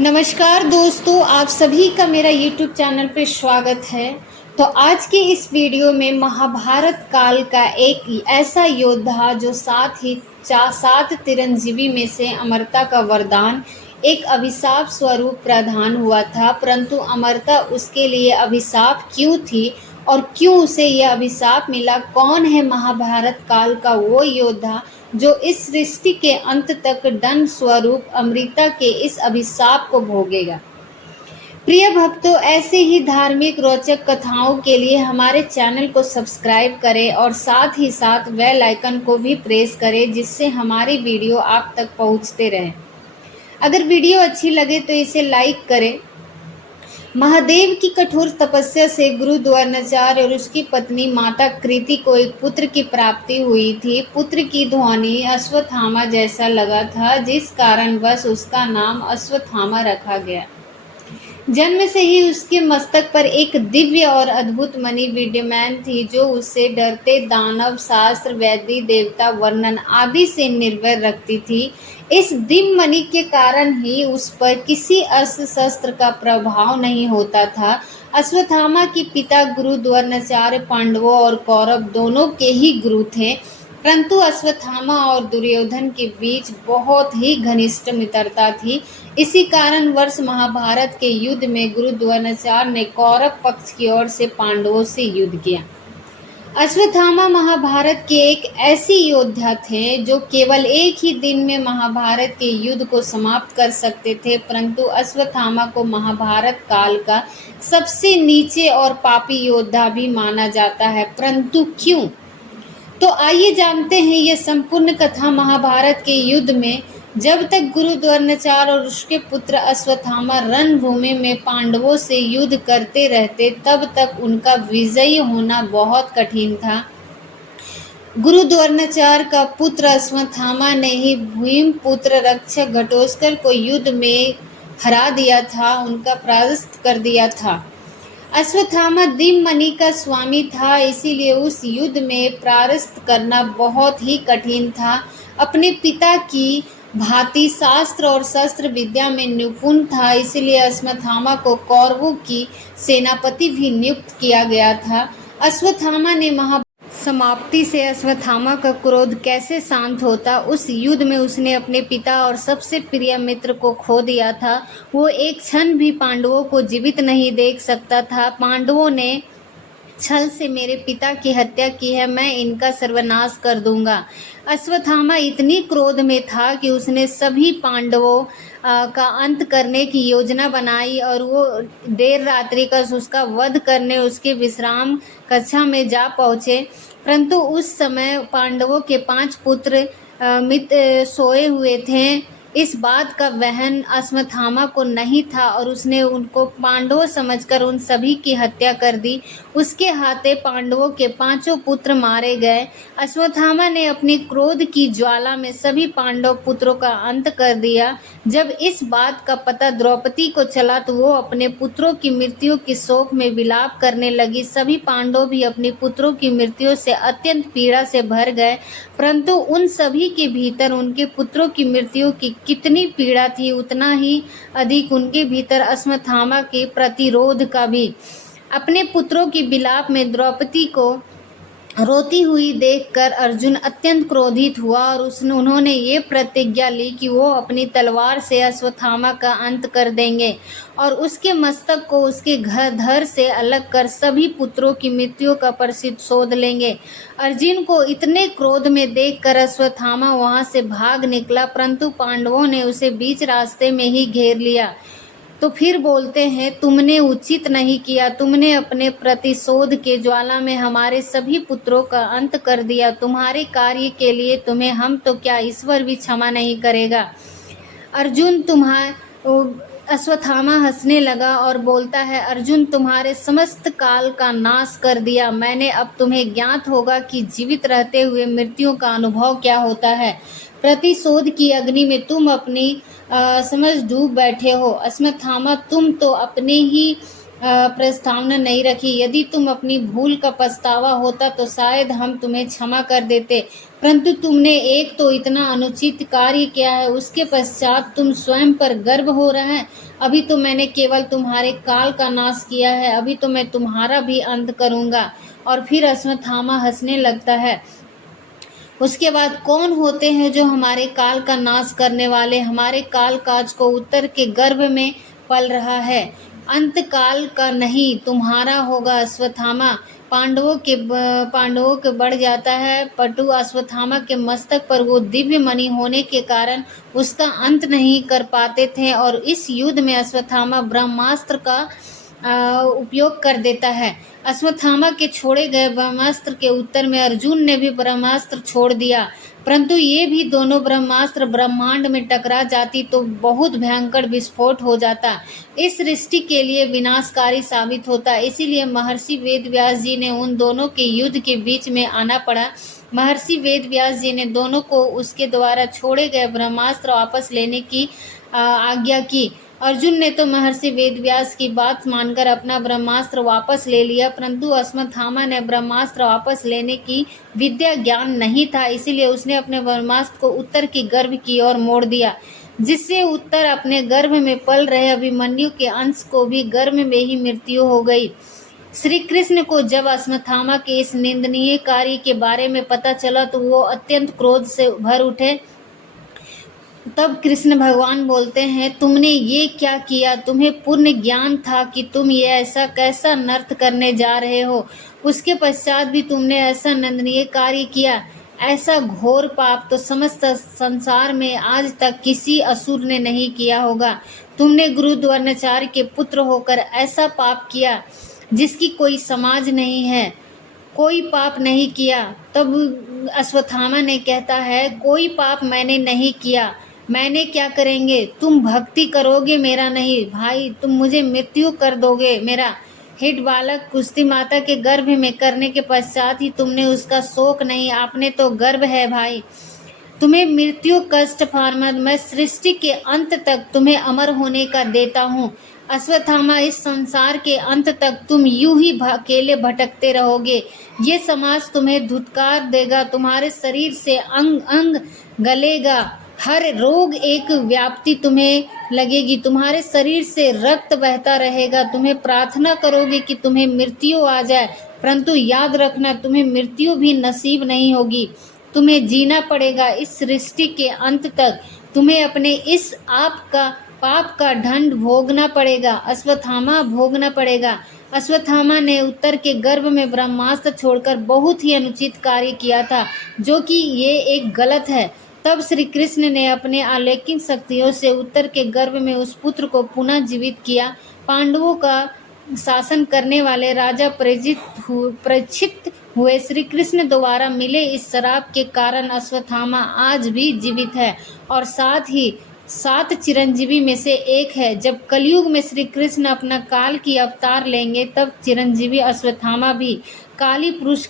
नमस्कार दोस्तों, आप सभी का मेरा YouTube चैनल पे स्वागत है। तो आज के इस वीडियो में महाभारत काल का एक ऐसा योद्धा जो सात चिरंजीवी में से अमरता का वरदान एक अभिशाप स्वरूप प्रदान हुआ था, परंतु अमरता उसके लिए अभिशाप क्यों थी और क्यों उसे यह अभिशाप मिला? कौन है महाभारत काल का वो योद्धा जो इस सृष्टि के अंत तक दंड स्वरूप अमृता के इस अभिशाप को भोगेगा? प्रिय भक्तों, ऐसे ही धार्मिक रोचक कथाओं के लिए हमारे चैनल को सब्सक्राइब करें और साथ ही साथ बेल आइकन को भी प्रेस करें, जिससे हमारी वीडियो आप तक पहुंचते रहे। अगर वीडियो अच्छी लगे तो इसे लाइक करें। महादेव की कठोर तपस्या से गुरु द्रोणाचार्य और उसकी पत्नी माता कृति को एक पुत्र की प्राप्ति हुई थी। पुत्र की ध्वनि अश्वत्थामा जैसा लगा था, जिस कारणवश उसका नाम अश्वत्थामा रखा गया। जन्म से ही उसके मस्तक पर एक दिव्य और अद्भुत मणि विद्यमान थी, जो उसे डरते दानव, शास्त्र, वैद्य, देवता, वर्णन आदि से निर्भय रखती थी। इस दिव्य मणि के कारण ही उस पर किसी अस्त्र शस्त्र का प्रभाव नहीं होता था। अश्वत्थामा के पिता गुरु द्रोणाचार्य पांडवों और कौरव दोनों के ही गुरु थे, परंतु अश्वत्थामा और दुर्योधन के बीच बहुत ही घनिष्ठ मित्रता थी। इसी कारण वर्ष महाभारत के युद्ध में गुरु द्रोणाचार्य ने कौरव पक्ष की ओर से पांडवों से युद्ध किया। अश्वत्थामा महाभारत के एक ऐसे योद्धा थे जो केवल एक ही दिन में महाभारत के युद्ध को समाप्त कर सकते थे, परंतु अश्वत्थामा को महाभारत काल का सबसे नीचे और पापी योद्धा भी माना जाता है। परंतु क्यों? तो आइए जानते हैं ये संपूर्ण कथा। महाभारत के युद्ध में जब तक गुरु द्रोणाचार्य और उसके पुत्र अश्वत्थामा रणभूमि में पांडवों से युद्ध करते रहते, तब तक उनका विजयी होना बहुत कठिन था। गुरु द्रोणाचार्य का पुत्र अश्वत्थामा ने ही भीम पुत्र रक्षक घटोत्कच को युद्ध में हरा दिया था, उनका परास्त कर दिया था। अश्वत्थामा दिव्य मणि का स्वामी था, इसीलिए उस युद्ध में परास्त करना बहुत ही कठिन था। अपने पिता की भांति शास्त्र और शस्त्र विद्या में निपुण था, इसलिए अश्वत्थामा को कौरवों की सेनापति भी नियुक्त किया गया था। अश्वत्थामा ने समाप्ति से अश्वत्थामा का क्रोध कैसे शांत होता? उस युद्ध में उसने अपने पिता और सबसे प्रिय मित्र को खो दिया था। वो एक क्षण भी पांडवों को जीवित नहीं देख सकता था। पांडवों ने छल से मेरे पिता की हत्या की है, मैं इनका सर्वनाश कर दूंगा। अश्वत्थामा इतनी क्रोध में था कि उसने सभी पांडवों का अंत करने की योजना बनाई और वो देर रात्रि का उसका वध करने उसके विश्राम कक्षा में जा पहुँचे। परंतु उस समय पांडवों के 5 पुत्र मित्र सोए हुए थे। इस बात का वहन अश्वत्थामा को नहीं था और उसने उनको पांडवों समझकर उन सभी की हत्या कर दी। उसके हाथे पांडवों के 5 पुत्र मारे गए। अश्वत्थामा ने अपनी क्रोध की ज्वाला में सभी पांडव पुत्रों का अंत कर दिया। जब इस बात का पता द्रौपदी को चला तो वो अपने पुत्रों की मृत्यु की शोक में विलाप करने लगी। सभी पांडव भी अपनी पुत्रों की मृत्यु से अत्यंत पीड़ा से भर गए, परंतु उन सभी के भीतर उनके पुत्रों की मृत्यु की कितनी पीड़ा थी, उतना ही अधिक उनके भीतर अश्वत्थामा के प्रतिरोध का भी। अपने पुत्रों की विलाप में द्रौपदी को रोती हुई देखकर अर्जुन अत्यंत क्रोधित हुआ और उन्होंने ये प्रतिज्ञा ली कि वो अपनी तलवार से अश्वत्थामा का अंत कर देंगे और उसके मस्तक को उसके धड़ से अलग कर सभी पुत्रों की मृत्यु का प्रतिशोध लेंगे। अर्जुन को इतने क्रोध में देखकर अश्वत्थामा वहां से भाग निकला, परंतु पांडवों ने उसे बीच रास्ते में ही घेर लिया। तो फिर बोलते हैं, तुमने उचित नहीं किया, तुमने अपने प्रतिशोध के ज्वाला में हमारे सभी पुत्रों का अंत कर दिया। तुम्हारे कार्य के लिए तुम्हें हम तो क्या ईश्वर भी क्षमा नहीं करेगा। अश्वत्थामा हंसने लगा और बोलता है, अर्जुन तुम्हारे समस्त काल का नाश कर दिया मैंने। अब तुम्हें ज्ञात होगा कि जीवित रहते हुए मृत्यु का अनुभव क्या होता है। प्रतिशोध की अग्नि में तुम अपनी समझ डूब बैठे हो। अश्वत्थामा, तुम तो अपने ही प्रस्तावना नहीं रखी। यदि तुम अपनी भूल का पछतावा होता तो शायद हम तुम्हें क्षमा कर देते, परंतु तुमने एक तो इतना अनुचित कार्य किया है, उसके पश्चात तुम स्वयं पर गर्व हो रहा है। अभी तो मैंने केवल तुम्हारे काल का नाश किया है, अभी तो मैं तुम्हारा भी अंत करूंगा। और फिर अश्वत्थामा हंसने लगता है। उसके बाद कौन होते हैं जो हमारे काल का नाश करने वाले? हमारे काल काज को उत्तर के गर्भ में पल रहा है, अंत काल का नहीं तुम्हारा होगा अश्वत्थामा। पांडवों के बढ़ जाता है। पटु अश्वत्थामा के मस्तक पर वो दिव्य मणि होने के कारण उसका अंत नहीं कर पाते थे, और इस युद्ध में अश्वत्थामा ब्रह्मास्त्र का उपयोग कर देता है। अश्वत्थामा के छोड़े गए ब्रह्मास्त्र के उत्तर में अर्जुन ने भी ब्रह्मास्त्र छोड़ दिया, परंतु ये भी दोनों ब्रह्मास्त्र ब्रह्मांड में टकरा जाती तो बहुत भयंकर विस्फोट हो जाता, इस सृष्टि के लिए विनाशकारी साबित होता। इसीलिए महर्षि वेदव्यास जी ने उन दोनों के युद्ध के बीच में आना पड़ा। महर्षि वेदव्यास जी ने दोनों को उसके द्वारा छोड़े गए ब्रह्मास्त्र वापस लेने की आज्ञा की। अर्जुन ने तो महर्षि वेदव्यास की बात मानकर अपना ब्रह्मास्त्र वापस ले लिया, परंतु अश्वत्थामा ने ब्रह्मास्त्र वापस लेने की विद्या ज्ञान नहीं था, इसीलिए उसने अपने ब्रह्मास्त्र को उत्तर की गर्भ की ओर मोड़ दिया, जिससे उत्तर अपने गर्भ में पल रहे अभिमन्यु के अंश को भी गर्भ में ही मृत्यु हो गई। श्री कृष्ण को जब अश्वत्थामा के इस निंदनीय कार्य के बारे में पता चला तो वो अत्यंत क्रोध से भर उठे। तब कृष्ण भगवान बोलते हैं, तुमने ये क्या किया? तुम्हें पूर्ण ज्ञान था कि तुम ये ऐसा कैसा नर्त करने जा रहे हो, उसके पश्चात भी तुमने ऐसा निंदनीय कार्य किया। ऐसा घोर पाप तो समस्त संसार में आज तक किसी असुर ने नहीं किया होगा। तुमने गुरु द्रोणाचार्य के पुत्र होकर ऐसा पाप किया जिसकी कोई समाज नहीं है, कोई पाप नहीं किया। तब अश्वत्थामा ने कहता है, कोई पाप मैंने नहीं किया, मैंने क्या करेंगे? तुम भक्ति करोगे मेरा नहीं भाई, तुम मुझे मृत्यु कर दोगे मेरा। हिट बालक कुश्ती माता के गर्भ में करने के पश्चात ही तुमने उसका शोक नहीं, आपने तो गर्भ है भाई। तुम्हें मृत्यु कष्ट फार्मद, मैं सृष्टि के अंत तक तुम्हें अमर होने का देता हूँ। अश्वत्थामा, इस संसार के अंत तक तुम यूं ही अकेले भटकते रहोगे। ये समाज तुम्हें धुतकार देगा, तुम्हारे शरीर से अंग अंग गलेगा, हर रोग एक व्याप्ति तुम्हें लगेगी, तुम्हारे शरीर से रक्त बहता रहेगा। तुम्हें प्रार्थना करोगे कि तुम्हें मृत्यु आ जाए, परंतु याद रखना तुम्हें मृत्यु भी नसीब नहीं होगी। तुम्हें जीना पड़ेगा इस सृष्टि के अंत तक, तुम्हें अपने इस पाप का दंड भोगना पड़ेगा अश्वत्थामा, भोगना पड़ेगा। अश्वत्थामा ने उत्तर के गर्भ में ब्रह्मास्त्र छोड़कर बहुत ही अनुचित कार्य किया था, जो कि ये एक गलत है। तब श्री कृष्ण ने अपने अलौकिक शक्तियों से उत्तर के गर्भ में उस पुत्र को पुनः जीवित किया। पांडवों का शासन करने वाले राजा परीक्षित हुए। श्री कृष्ण द्वारा मिले इस शराप के कारण अश्वत्थामा आज भी जीवित है और साथ ही 7 चिरंजीवी में से एक है। जब कलयुग में श्री कृष्ण अपना काल की अवतार लेंगे तब चिरंजीवी अश्वत्थामा भी काली पुरुष के